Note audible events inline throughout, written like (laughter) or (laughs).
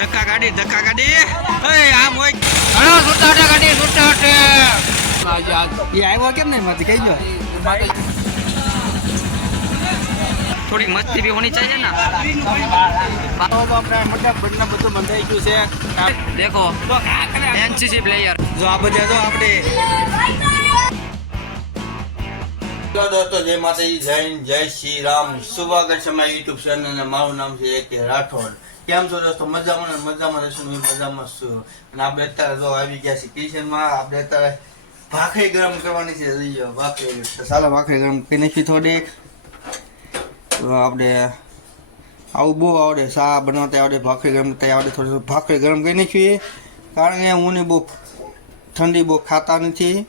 ધક્કા ગાડી ધક્કા ગાડી એ આમ હોય. હલો સુટાટે ગાડી સુટાટે એ આવ્યો કેમ નહીં? માંથી કઈ ગયો? થોડીક મસ્તી બી હોની ચાહીએ ને. આપણે મોટા બંને બધું બંધાઈ ગયું છે દેખો એનસીસી પ્લેયર જો આ બધા જો આપણે હેલો દોસ્તો જય માતાજી જય જય શ્રી રામ. સ્વાગત સમય યુટ્યુબ ચેનલ અને મારું નામ છે એ કે રાઠોડ. કેમ છો દોસ્તો? મજામાં ને? મજામાં રહેશું હું મજામાં છું. અને આપણે અત્યારે જો આવી ગયા છીએ કિચનમાં. આપણે અત્યારે ભાખરી ગરમ કરવાની છે. લઈ ભાખરી. ચાલો ભાખરી ગરમ કરી નાખી થોડીક તો આપણે આવું બહુ આવડે. શા બનાવતા આવડે, ભાખરી ગરમ કરતા આવડે. થોડી થોડી ભાખરી ગરમ કરી નાખીએ. કારણ કે હું ને બહુ ઠંડી બહુ ખાતા નથી.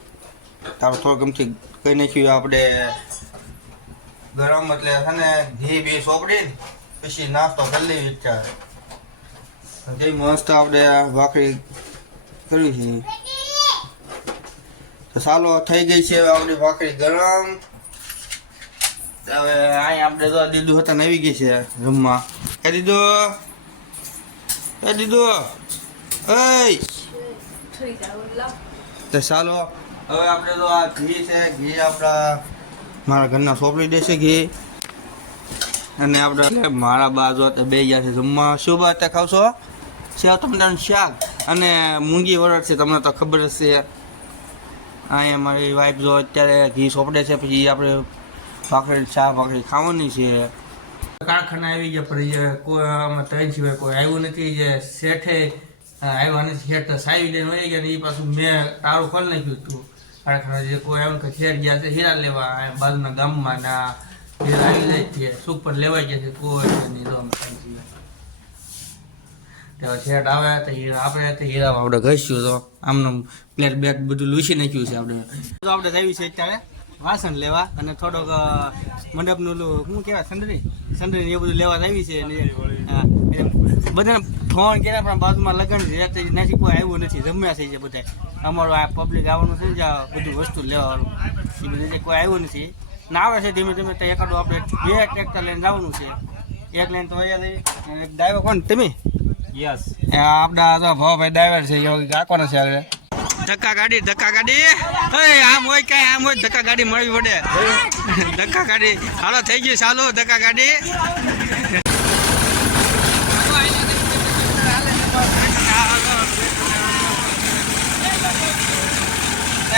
તારો થોડું ગમથી કહી નાખ્યું આપણે. ગરમ એટલે છે ને ઘી બે સોપડી પછી નાસ્તો કરી લેવી વિચાર જે મસ્ત આપણે ભાખરી કરવી છે. તો ચાલો થઈ ગઈ છે આપણી ભાખરી ગરમ. હવે અહીંયા આપણે તો દીદું હતા ને ગઈ છે રમવા એ દીધો એ દીધો તો ચાલો હવે આપણે તો આ ઘી છે ઘી આપણા મારા ઘરના સોંપડી દેશે ઘી. અને આપણે મારા બાજુ તો બે ગયા છે જમવા. શું બાત ખાવશો સેવ ટમેટાનું શાક અને મૂંગી વરડ છે, તમને તો ખબર જ છે અહીંયા મારી વાઈફ જો અત્યારે ઘી સોંપડે છે, પછી આપણે ભાખરી, ચા ભાખરી ખાવાની છે. કારખાના આવી ગયા, પણ કોઈ આમાં ત્રણ સિવાય કોઈ આવ્યું નથી. જે શેઠે આવ્યા નથી, શેઠ સાવી લઈને વહી ગયા ને એ પાછું મેં તારું ખોલ નાખ્યું હતું. કારખાના જે કોઈ આવ્યું કે શેઠ ગયા છે, હીરા લેવા બાજુના ગામમાં ના છે સુપર લેવાઈ ગયા કોઈ નાખ્યું છે અત્યારે. વાસણ લેવા અને થોડોક મંડપનું શું કહેવાય સંડરી સંડરી એ બધું લેવા આવી છે બધાને ફોન પણ બાજુમાં લગ્ન છે નથી કોઈ આવ્યું નથી, જમ્યા છે બધા અમારું આ પબ્લિક આવવાનું છે ને બધું વસ્તુ લેવાનું કોઈ આવ્યું નથી. ના આવે છે ધીમે ધીમે તો એકાદું આપણે બે ટ્રેક્ટર લઈને જવાનું છે. એક લાઈન તો અહીંયા એક ડ્રાઈવર કોણ? તમે? યસ. આપણા તો ભાવભાઈ ડ્રાઈવર છે એ રાખવાનો છે હવે ધક્કા ગાડી ધક્કા ગાડી. આમ હોય કઈ આમ હોય ધક્કા ગાડી મળવી પડે. ધક્કા ગાડી. હાલો થઈ ગયું ચાલુ ધક્કા ગાડી.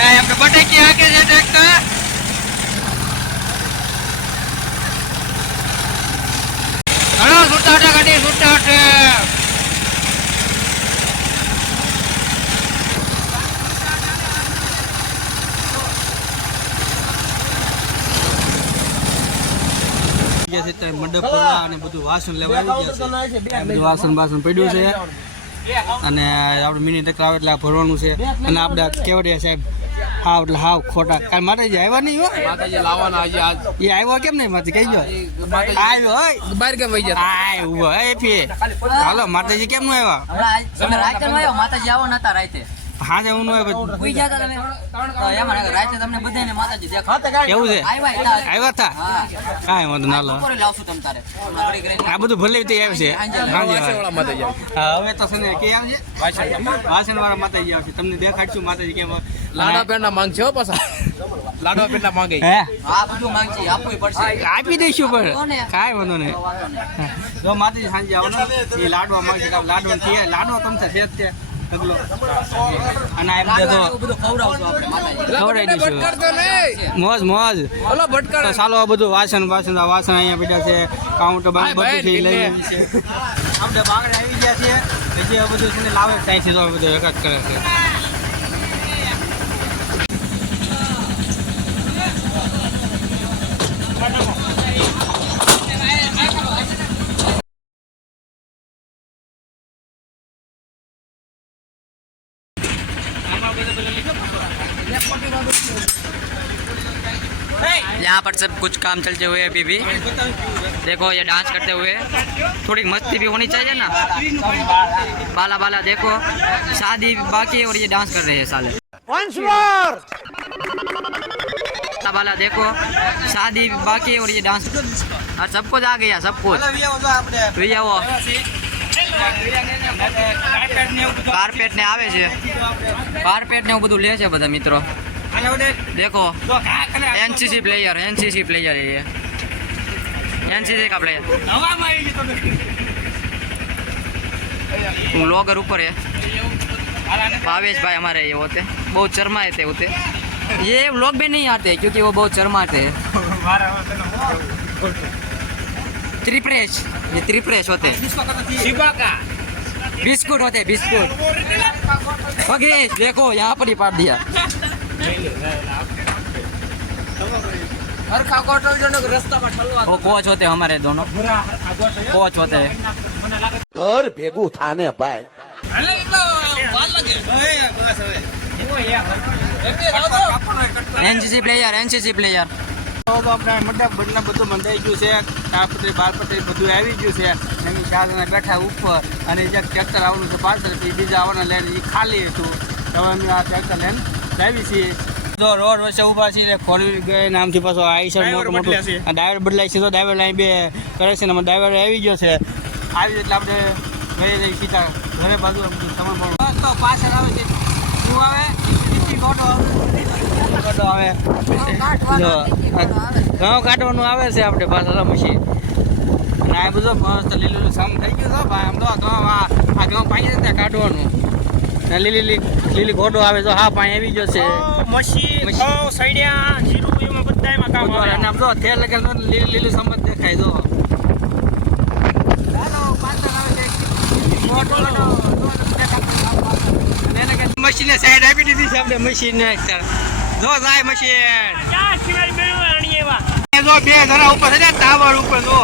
આપણે બટેકી હાકે છે ટ્રેક્ટર હલો સુટાટે ગાડી સુટાટે ગયા છે ત્યારે મંડપ ભરવા અને બધું વાસણ લેવા આવી ગયા છે. બધું વાસણ બાસણ પડ્યું છે. અને આપણે મિની ટકા આવે એટલે ભરવાનું છે. અને આપણે કેવડિયા સાહેબ હાવ એટલે હાવ ખોટા. કારણ માતાજી આવ્યા નહીં હોય માતાજી લાવવાના આજે આજ. એ આવ્યો કેમ નહીં માતાજી? કઈ ગયો આવ્યો હોય. બહાર કેમ વહી જતા આય ઊભો એ પીએ હાલો માતાજી કેમ નો આવ્યા હમણાં માતાજી આવો નતા રાતે. હું નું આવ્યો ઉઈ ગયા તા તમે તો એમાં રાતે તમને બધાને માતાજી દેખા કેવું છે? આવ્યા હતા. આવ્યા હતા? હા. કાંઈ વાંધો ના લો. લાવશું તમ તારે. આ બધું ભલે તે આવે છે. હા, હવે તો સને ને કે આવશે વાસણ વાળા માતાજી. આવશે તમને દેખાડશું માતાજી કેમ લાડા પેંડા માંગ છે હો પાછા. લાડવા પેંડા માંગે. હે? આ બધું માંગજી આપવું પડશે. આપી દઈશું પણ? કાંઈ વાંધો નહીં. જો માતાજી સાંજે આવવાનો એ લાડવા માંગે લાડવા લાડવા તમને છે જ તે અને આપણે માતાજી. ખવડાવી દઈશું. મોજ મોજ. ઓલો ભટકાર ચાલો આ બધું વાસણ વાસણ આ વાસણ અહીંયા પડ્યા છે. કાઉન્ટર બધું છે. લઈ આપણે બાગડે આવી ગયા છીએ. પછી આ બધું છે ને લાવે થાય છે તો બધું એક જ કરે છે. यहाँ पर सब कुछ काम चलते हुए अभी भी देखो ये डांस करते हुए थोड़ी मस्ती भी होनी चाहिए ना बाला बाला देखो शादी बाकी है और ये डांस कर रहे हैं साले बाला बाला देखो शादी बाकी है और ये डांस और सब कुछ आ गया सब कुछ આપણે भैया वो કાર્પેટ ને આવે છે કાર્પેટ ને એવું બધું લે છે બધા મિત્રો देखो एनसीसी प्लेयर एनसीसी प्लेयर है ये। एनसीसी का प्लेयर लोगर ऊपर है भावेश भाई हमारे ये होते बहुत शर्माए थे होते ये लोग भी नहीं आते क्योंकि वो बहुत शर्माते हैं त्रिप्रेश ये त्रिप्रेश होते बिस्कुट होते बिस्कुट देखो यहाँ पर ही पाट दिया ઘર ભેગું થાને ભાઈ. એનસીસી પ્લેયર એનસીસી પ્લેયર આપણે બધું બધું બંધાઈ ગયું છે. તાપત્રી બારપત્રી બધું આવી ગયું છે. એની સાધના બેઠા ઉપર. અને જે ટ્રેક્ટર આવવાનું છે પાછળ બીજા આવવાના લઈને એ ખાલી હતું. હવે આ ટ્રેક્ટર લઈને લાવી છીએ તો રોડ વચ્ચે ઊભા છીએ ખોરવી ગયે નામથી પાછો આવી છે મોટું મોટું. આ ડ્રાઈવર બદલાય છે. તો ડ્રાઈવર લાઈન બે કરે છે ને ડ્રાઈવર આવી ગયો છે. આવી એટલે આપણે ઘરે જઈ સીધા ઘરે બાજુ સમય પણ તો પાછળ આવે છે. શું આવે? ઘઉં કાઢવાનું આવે છે આપણે પાછળ મશીન. અને આ બધો મસ્ત લીલું સામ થઈ ગયું છે. ભાઈ આમ તો આ આ ઘઉં પાણી ત્યાં કાઢવાનું. ને લીલી લીલી ઘોડો આવે તો હા પાણી આવી ગયો છે મસી. ઘઉં સૈડિયા જીરું એમાં બધાયમાં કામ બધું આવે. અને આમ તો થેર લગન લીલું લીલું સમજ દેખાય જો. મશીને સાઈડ આપી દીધી છે આપણે મશીન જો જાય મશીન. જો બે જણા ઉપર છે ને ટાવર ઉપર જો.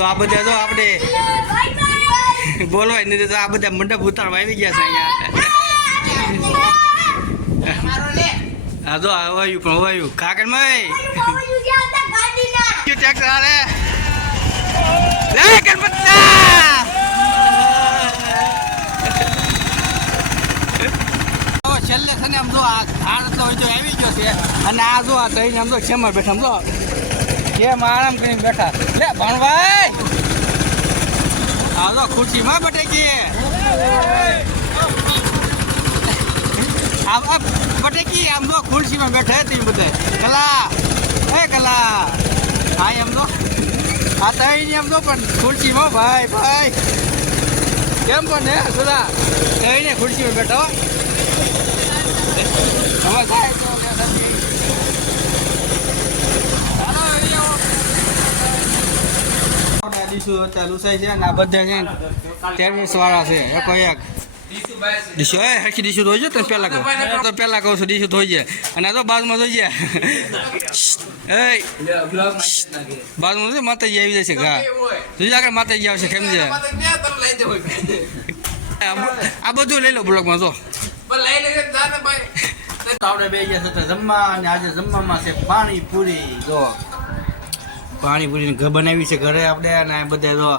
જો આ બધા જો આપણે (laughs) બોલવાય નહીં તો આ બધા મંડપ ઉતારવા આવી ગયા છે અહીંયા. હા જો હવાયું પણ હવાયું. કાકડ મય. ટ્રેક્ટર આલે લે ગણપતના. છેલ્લે છે ને આમ જો આ ઝાડ તો આવી ગયો છે. અને આ જો આ થઈને આમ જો ખેમર બેઠા આમ જો. કેમ આરામ કરીને બેઠા. લે આ જો ખુરશીમાં બેઠે ગઈ આમ આમ પટેકી આમ તો ખુરશીમાં બેઠા હતી બધા. કલા, એ કલા. હા, એમ તો. આ તઈ એમ તો, પણ ખુરશીમાં ભાઈ ભાઈ. કેમ પણ હે સુરા તઈને ખુરશીમાં બેઠો હવે જાય તો લે સાચી. હાલો, અહીં આવો. અત્યારે લુસાય છે અને આ બધા છે ને વાળા છે એકો એક. ડીશો એ હરખી ડીશો ધોઈ જાય તો પહેલા કહું. તો પહેલાં કહું છું ડીશો ધોઈ જાય. અને આ તો બાદમાં ધોઈ જાય. (laughs) એ બાદમાં છે માતાજી આવી છે ઘા. જોઈ આગળ માતાજી આવશે કેમ છે? આ બધું લઈ લો બ્લોકમાં જો. આપણે બે ગયા હતા જમવા અને આજે જમવામાં છે પાણીપુરી જો. પાણીપુરીની ઘર બનાવી છે ઘરે આપણે અને બધા તો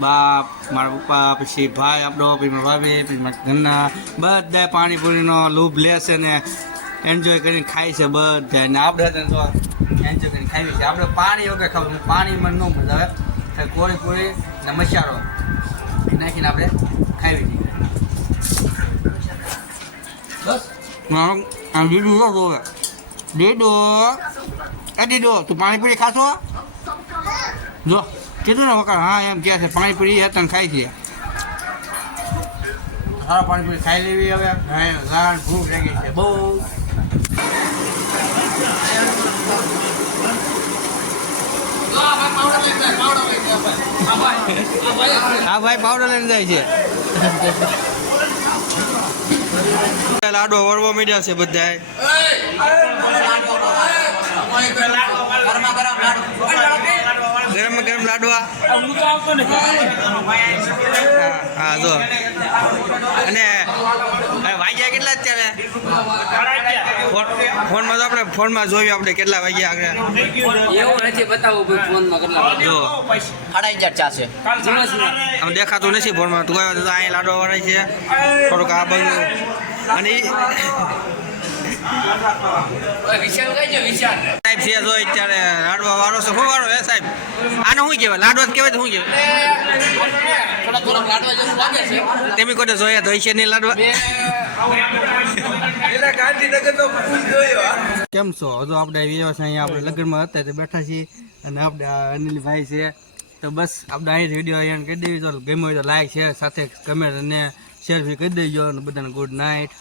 બાપ, મારા પપ્પા, પછી ભાઈ, આપણો, પછી મારા ભાભી, પછી મારા ઘરના બધા પાણીપુરીનો લૂપ લે છે ને એન્જોય કરીને ખાય છે બધા. ને આપણે એન્જોય કરીને ખાઈએ છીએ. આપણે પાણી વગર ખાવું પાણીમાં ન મજા આવે. કોળી પૂરી ને મસારો નાખીને આપણે ખાવી છીએ. બસ. દીદું દીદો એ દીદો તું પાણીપુરી ખાશો? જો કીધું ને વખત હા એમ કહે છે પાણીપુરી તને ખાય છે હા પાણીપુરી ખાઈ લેવી હવે ગાંઠ ભૂખ લાગી છે બહુ હા ભાઈ પાવડર લઈને જાય છે લાડો વળવા મીડ્યા છે બધા ગરમ ગરમ ગરમ લાડવા. હું જો. અને વાગ્યા કેટલા અત્યારે? ફોનમાં તો આપણે ફોનમાં જોયું આપણે કેટલા વાગ્યા આગળ. એવું નથી બતાવવું ફોનમાં કેટલા જો. સાડા ચા છે આમ દેખાતું નથી ફોનમાં. તું આવ્યો તો અહીંયા લાડવા વાળા છે. થોડુંક આ બધું. અને વિશાલ કઈ છે વિશાલ? સાહેબ છે જો અત્યારે લાડવા વાળો છે. શું વાળો હે સાહેબ? આને શું કહેવાય? લાડવા કહેવાય તો શું કહેવાય? થોડા થોડા લાડવા જેવું લાગે છે. તમે કોઈ જોયા તો છે નહીં લાડવા? કેમ છો? હજુ આપણે વ્યવસાય અહીંયા આપણે લગ્નમાં હતા તે બેઠા છીએ અને આપણે અનિલભાઈ છે. તો બસ આપણે અહીં વીડિયો અહીંયા કરી દેવી. તો ગમ્યો હોય તો લાઈક શેર સાથે કમેન્ટ અને શેર બી કરી દેજો અને બધાને ગુડ નાઇટ